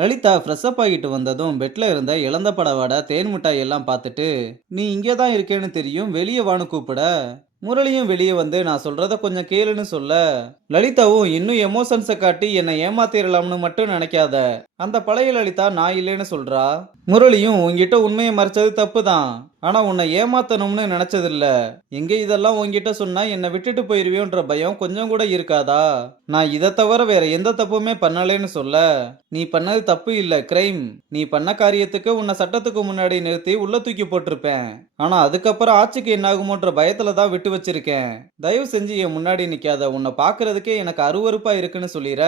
Lalitha fresh up ஆகிட்டு வந்ததும் பெட்ல இருந்த இளந்த படவாட தேன் மிட்டாய் எல்லாம் பார்த்துட்டு, நீ இங்கே தான் இருக்கேன்னு தெரியும், வெளியே வான்னு கூப்பிட. முரளியும் வெளியே வந்து நான் சொல்றத கொஞ்சம் கேளுன்னு சொல்ல, லலிதாவும் இன்னும் எமோஷன்ஸை காட்டி என்னை ஏமாத்திரலாம்னு மட்டும் நினைக்காத, அந்த பழைய லலிதா நான் இல்லைன்னு சொல்றா. முரளியும் உன்கிட்ட உண்மையை மறைச்சது தப்பு தான், ஆனா உன்னை ஏமாத்தணும்னு நினைச்சதில்ல. எங்க இதெல்லாம் உன்கிட்ட சொன்னா என்னை விட்டுட்டு போயிருவியோன்ற பயம் கொஞ்சம் கூட இருக்காதா? நான் இதை தவிர வேற எந்த தப்புமே பண்ணலேன்னு சொல்ல, நீ பண்ணது தப்பு இல்ல, கிரைம். நீ பண்ண காரியத்துக்கு உன்னை சட்டத்துக்கு முன்னாடி நிறுத்தி உள்ள தூக்கி போட்டிருப்பேன். ஆனா அதுக்கப்புறம் ஆட்சிக்கு என்ன ஆகுமோன்ற பயத்துல தான் விட்டு வச்சிருக்கேன். தயவு செஞ்சு என் முன்னாடி நிக்காத, உன்னை பாக்குறதுக்கே எனக்கு அருவருப்பா இருக்குன்னு சொல்லிற.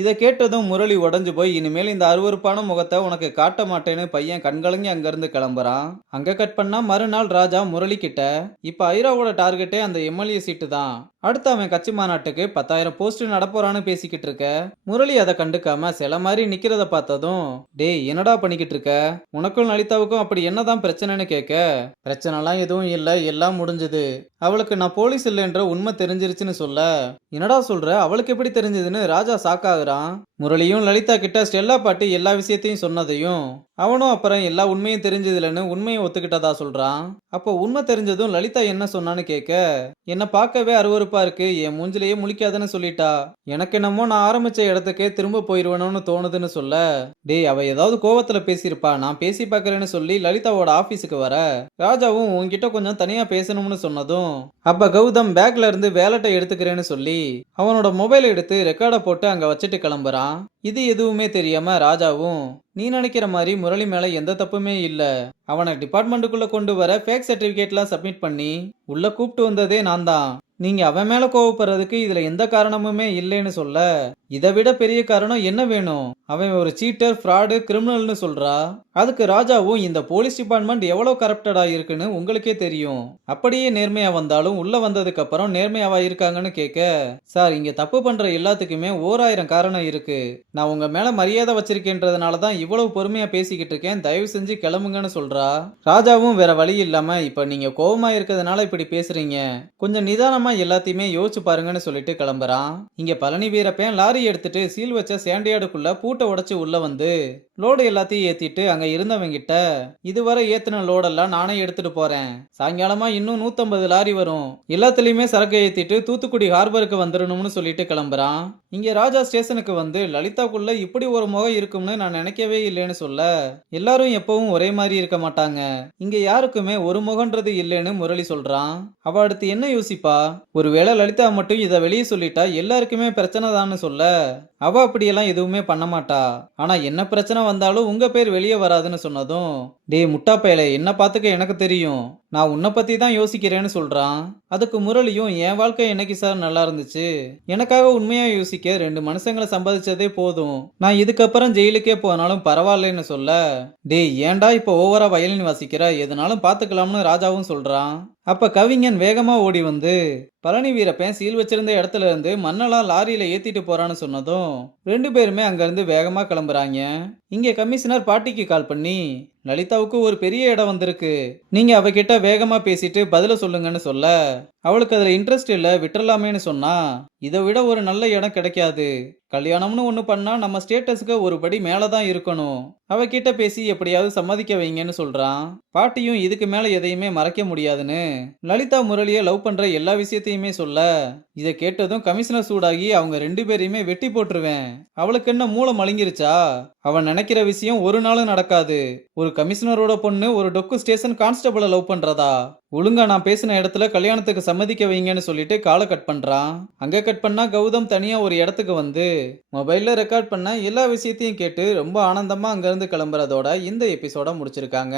இதை கேட்டதும் முரளி உடஞ்சு போய் இனிமேல் இந்த அருவருப்பான முகத்தை உனக்கு காட்ட மாட்டேன்னு பையன் கண்கலங்கி அங்கிருந்து கிளம்புறான். அங்க கட் பண்ணா மறுநாள் ராஜா முரளி கிட்ட, இப்ப ஐராவோட டார்கெட்டே அந்த எம்எல்ஏ சீட்டு தான். அடுத்து அவன் கட்சி மாநாட்டுக்கு 10,000 போஸ்ட் நடப்போறான்னு பேசிக்கிட்டு இருக்க. முரளி அதை கண்டுக்காம சில மாதிரி நிக்கிறத பார்த்ததும், டேய் என்னடா பண்ணிக்கிட்டு இருக்க, உனக்கும் லலிதாவுக்கும் அப்படி என்னதான் பிரச்சனைன்னு கேட்க, பிரச்சனைலாம் எதுவும் இல்ல, எல்லாம் முடிஞ்சது. அவளுக்கு நான் போலீஸ் இல்லைன்ற உண்மை தெரிஞ்சிருச்சுன்னு சொல்ல, என்னடா சொல்ற, அவளுக்கு எப்படி தெரிஞ்சதுன்னு ராஜா சாக்காகுறான். முரளியும் லலிதா கிட்ட ஸ்டெல்லா பாட்டி எல்லா விஷயத்தையும் சொன்னதையும், அவனும் அப்புறம் எல்லா உண்மையும் தெரிஞ்சதில்லைன்னு உண்மையை ஒத்துக்கிட்டதா சொல்றான். அப்போ உண்மை தெரிஞ்சதும் லலிதா என்ன சொன்னான்னு கேட்க, என்ன பார்க்கவே அருவருப்பா இருக்கு, என் மூஞ்சிலேயே முழிக்காதுன்னு சொல்லிட்டா. எனக்கு என்னமோ நான் ஆரம்பிச்ச இடத்துக்கே திரும்ப போயிருவணும்னு தோணுதுன்னு சொல்ல, டேய் அவ ஏதாவது கோவத்துல பேசியிருப்பா, நான் பேசி பார்க்கறேன்னு சொல்லி லலிதாவோட ஆபீஸுக்கு வர, ராஜாவும் உன்கிட்ட கொஞ்சம் தனியா பேசணும்னு சொன்னதும், அப்ப கௌதம் பேக்ல இருந்து வேலட்டை எடுத்துக்கிறேன்னு சொல்லி அவனோட மொபைல் எடுத்து ரெக்கார்டை போட்டு அங்க வச்சுட்டு கிளம்புறான். இது எதுவுமே தெரியாம ராஜாவும், நீ நினைக்கிற மாதிரி முரளி மேல எந்த தப்புமே இல்ல, அவனை டிபார்ட்மெண்ட்டுக்குள்ள கொண்டு வர ஃபேக் சர்டிபிகேட்லாம் சப்மிட் பண்ணி உள்ள கூப்பிட்டு வந்ததே நான் தான். நீங்க அவன் மேல கோவப்படுறதுக்கு இதுல எந்த காரணமுமே இல்லைன்னு சொல்ல, இதை விட பெரிய காரணம் என்ன வேணும், அவன் ஒரு சீட்டர், ஃப்ராடு, கிரிமினல்னு சொல்றா. அதுக்கு ராஜாவும், இந்த போலீஸ் டிபார்ட்மெண்ட் எவ்வளவு கரப்டடா இருக்குன்னு உங்களுக்கே தெரியும், அப்படியே நேர்மையா வந்தாலும் உள்ள வந்ததுக்கு அப்புறம் நேர்மையாவா இருக்காங்கன்னு கேட்க, சார் இங்க தப்பு பண்ற எல்லாத்துக்குமே 1000 காரணம் இருக்கு, நான் உங்க மேல மரியாதை வச்சிருக்கேன்றதுனால தான் இவ்வளவு பொறுமையா பேசிக்கிட்டு இருக்கேன், தயவு செஞ்சு கிளம்புங்கன்னு சொல்றா. ராஜாவும் வேற வழி இல்லாம, இப்ப நீங்க கோவமா இருக்கிறதுனால இப்படி பேசுறீங்க, கொஞ்சம் நிதானமா எல்லாத்தையுமே யோசிச்சு பாருங்கன்னு சொல்லிட்டு கிளம்புறான். இங்க பழனி வீரப்பன் லாரி எடுத்துட்டு சீல் வச்ச சேண்டையாடுக்குள்ள பூட்டை உடைச்சு உள்ள வந்து லோடு எல்லாத்தையும் ஏத்திட்டு அங்க இருந்தவங்கிட்ட, இதுவரை ஏத்தின லோடெல்லாம் நானே எடுத்துட்டு போறேன், சாயங்காலமா இன்னும் 150 லாரி வரும், எல்லாத்துலயுமே சரக்கு ஏத்திட்டு தூத்துக்குடி ஹார்பருக்கு வந்துடணும்னு சொல்லிட்டு கிளம்புறான். இங்க ராஜா ஸ்டேஷனுக்கு வந்து லலிதாக்குள்ள இப்படி ஒரு முகம் இருக்கும்னு நான் நினைக்கவே இல்லைன்னு சொல்ல, எல்லாரும் எப்பவும் ஒரே மாதிரி இருக்க மாட்டாங்க, இங்க யாருக்குமே ஒரு முகன்றது இல்லைன்னு முரளி சொல்றான். அவ அடுத்து என்ன யோசிப்பா, ஒருவேளை லலிதா மட்டும் இதை வெளியே சொல்லிட்டா எல்லாருக்குமே பிரச்சனை தான்னு சொல்ல, அவ அப்படியெல்லாம் எதுவுமே பண்ண மாட்டா, ஆனா என்ன பிரச்சனை வந்தாலும் உங்க பேர் வெளியே வராதுன்னு சொன்னதும், டே முட்டா பயலே, என்ன பாத்துக்க எனக்கு தெரியும், நான் உன்னை பத்தி தான் யோசிக்கிறேன்னு சொல்றான். அதுக்கு முரளியும், என் வாழ்க்கை என்னைக்கு சார் நல்லா இருந்துச்சு, எனக்காக உண்மையா யோசிக்க 2 மனுஷங்களை சம்பாதிச்சதே போதும், நான் இதுக்கப்புறம் ஜெயிலுக்கே போனாலும் பரவாயில்லைன்னு சொல்ல, டே ஏன்டா இப்ப ஓவரா வயலின் வாசிக்கிற, எதுனாலும் பாத்துக்கலாம்னு ராஜாவும் சொல்றான். அப்ப கவிஞன் வேகமா ஓடி வந்து பழனி வீரப்பன் சீல் வச்சிருந்த இடத்துல இருந்து மண்ணெல்லாம் லாரியில ஏத்திட்டு போறான்னு சொன்னதும் 2 பேருமே அங்க இருந்து வேகமா கிளம்புறாங்க. இங்க கமிஷனர் பாட்டிக்கு கால் பண்ணி, லலிதாவுக்கு ஒரு பெரிய இடம் வந்திருக்கு, நீங்க அவகிட்ட வேகமா பேசிட்டு பதில சொல்லுங்கன்னு சொல்ல, அவளுக்கு அதுல இன்ட்ரெஸ்ட் இல்ல, விட்டுறலாமேன்னு சொன்னா, இதை விட ஒரு நல்ல இடம் கிடைக்காது, கல்யாணம்னு ஒண்ணு பண்ணா நம்ம ஸ்டேட்டஸ்க்கு ஒரு படி மேலதான் இருக்கணும், அவகிட்ட பேசி எப்படியாவது சம்மதிக்க வைங்கன்னு சொல்றான். பாட்டியும் இதுக்கு மேல எதையுமே மறைக்க முடியாதுன்னு லலிதா முரளிய லவ் பண்ற எல்லா விஷயத்தையுமே சொல்ல, இதை கேட்டதும் கமிஷனர் சூடாகி, அவங்க 2 பேரையுமே வெட்டி போட்டுருவேன், அவளுக்கு என்ன மூளை மழுங்கிருச்சா, அவன் நினைக்கிற விஷயம் ஒரு நாளும் நடக்காது, ஒரு கமிஷனரோட பொண்ணு ஒரு டொக்கு ஸ்டேஷன் கான்ஸ்டபிளை லவ் பண்றதா, ஒழுங்கா நான் பேசின இடத்துல கல்யாணத்துக்கு சம்மதிக்க வைங்கன்னு சொல்லிட்டு காலை கட் பண்றான். அங்க கட் பண்ணா கௌதம் தனியா ஒரு இடத்துக்கு வந்து மொபைல்ல ரெக்கார்ட் பண்ண எல்லா விஷயத்தையும் கேட்டு ரொம்ப ஆனந்தமா அங்க இருந்து கிளம்புறதோட இந்த எபிசோட முடிச்சிருக்காங்க.